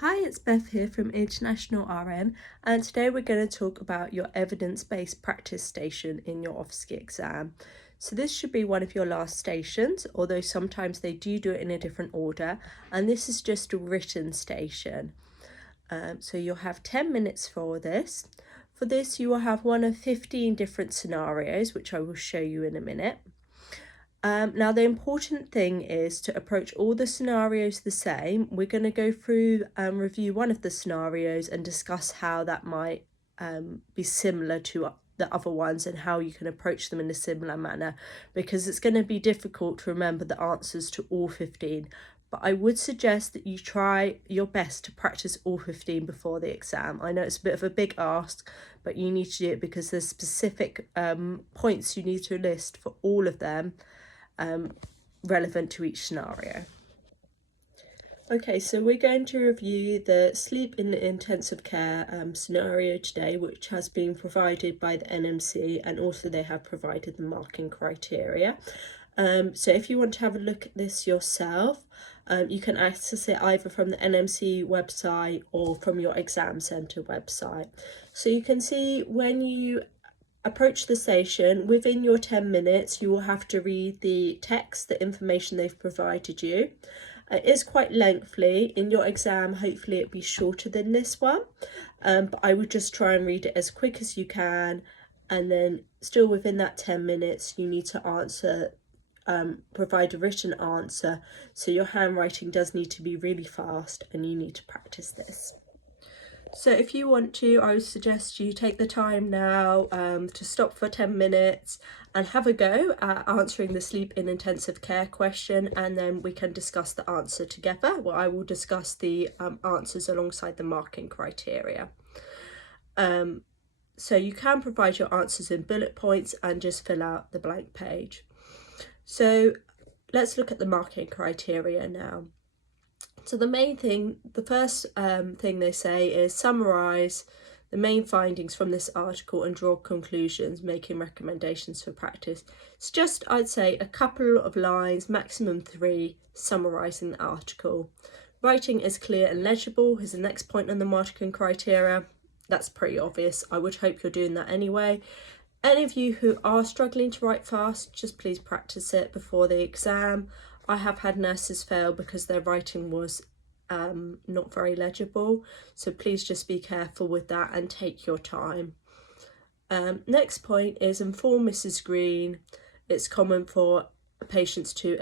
Hi, it's Beth here from International RN, and today we're going to talk about your evidence-based practice station in your OSCE exam. So this should be one of your last stations, although sometimes they do it in a different order, and this is just a written station. So you'll have 10 minutes for this. For this, you will have one of 15 different scenarios, which I will show you in a minute. Now, the important thing is to approach all the scenarios the same. We're going to go through and review one of the scenarios and discuss how that might be similar to the other ones and how you can approach them in a similar manner, because it's going to be difficult to remember the answers to all 15. But I would suggest that you try your best to practice all 15 before the exam. I know it's a bit of a big ask, but you need to do it because there's specific points you need to list for all of them. Relevant to each scenario. Okay, so we're going to review the sleep in intensive care scenario today, which has been provided by the NMC, and also they have provided the marking criteria. So if you want to have a look at this yourself, you can access it either from the NMC website or from your exam centre website. So you can see when you approach the station, within your 10 minutes you will have to read the text, the information they've provided you. It is quite lengthy. In your exam, hopefully it'll be shorter than this one, but I would just try and read it as quick as you can, and then still within that 10 minutes you need to answer, provide a written answer, so your handwriting does need to be really fast and you need to practice this. So if you want to, I would suggest you take the time now to stop for 10 minutes and have a go at answering the sleep in intensive care question, and then we can discuss the answer together. Well, I will discuss the answers alongside the marking criteria. So you can provide your answers in bullet points and just fill out the blank page. So let's look at the marking criteria now. So the main thing, the first thing they say is summarise the main findings from this article and draw conclusions, making recommendations for practice. It's just, I'd say, a couple of lines, maximum 3, summarising the article. Writing is clear and legible is the next point on the marking criteria. That's pretty obvious. I would hope you're doing that anyway. Any of you who are struggling to write fast, just please practice it before the exam. I have had nurses fail because their writing was not very legible, so please just be careful with that and take your time. Next point is inform Mrs. Green. It's common for patients to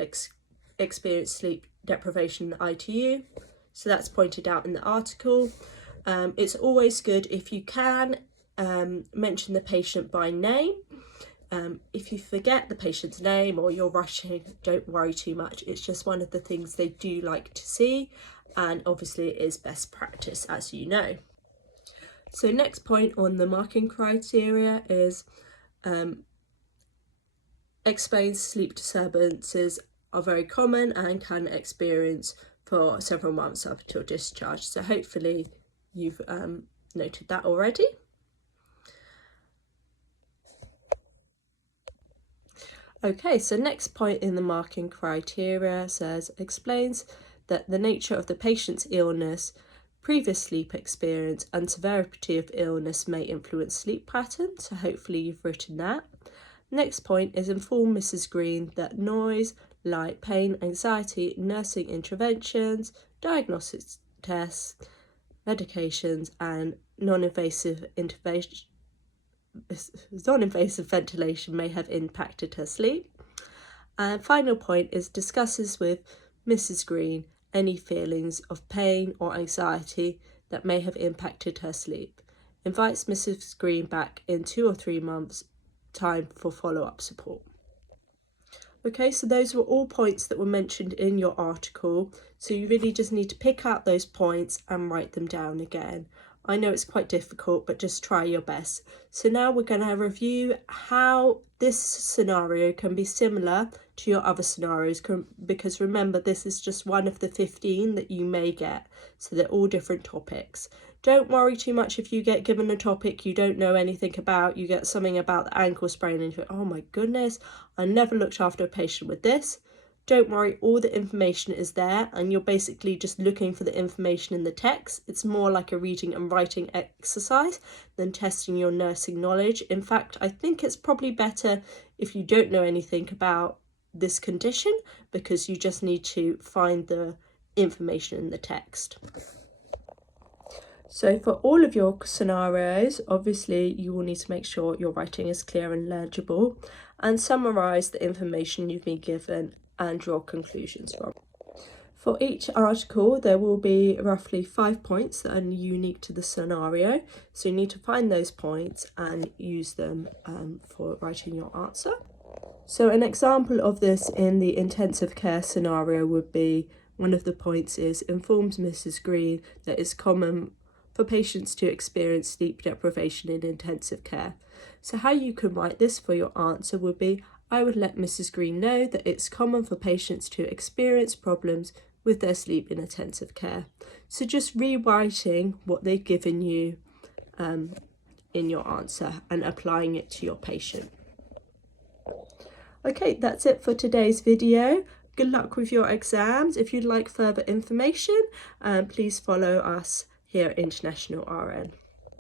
experience sleep deprivation in the ITU, so that's pointed out in the article. It's always good if you can mention the patient by name. If you forget the patient's name or you're rushing, don't worry too much. It's just one of the things they do like to see, and obviously it is best practice, as you know. So next point on the marking criteria is explains sleep disturbances are very common and can experience for several months up until discharge. So hopefully you've noted that already. Okay, so next point in the marking criteria says explains that the nature of the patient's illness, previous sleep experience and severity of illness may influence sleep patterns, so hopefully you've written that. Next point is inform Mrs. Green that noise, light, pain, anxiety, nursing interventions, diagnostic tests, medications and non-invasive ventilation may have impacted her sleep. And final point is discusses with Mrs. Green any feelings of pain or anxiety that may have impacted her sleep. Invites Mrs. Green back in 2 or 3 months' time for follow-up support. Okay, so those were all points that were mentioned in your article, so you really just need to pick out those points and write them down again. I know it's quite difficult, but just try your best. So now we're going to review how this scenario can be similar to your other scenarios, because remember, this is just one of the 15 that you may get, so they're all different topics. Don't worry too much if you get given a topic you don't know anything about. You get something about the ankle sprain and you think, oh my goodness, I never looked after a patient with this. Don't worry, all the information is there and you're basically just looking for the information in the text. It's more like a reading and writing exercise than testing your nursing knowledge. In fact, I think it's probably better if you don't know anything about this condition, because you just need to find the information in the text. So for all of your scenarios, obviously you will need to make sure your writing is clear and legible, and summarise the information you've been given and draw conclusions from. For each article, there will be roughly 5 points that are unique to the scenario. So you need to find those points and use them for writing your answer. So an example of this in the intensive care scenario would be, one of the points is, informs Mrs. Green that it's common for patients to experience sleep deprivation in intensive care. So how you can write this for your answer would be, I would let Mrs. Green know that it's common for patients to experience problems with their sleep in intensive care. So just rewriting what they've given you in your answer and applying it to your patient. Okay, that's it for today's video. Good luck with your exams. If you'd like further information, please follow us here at International RN.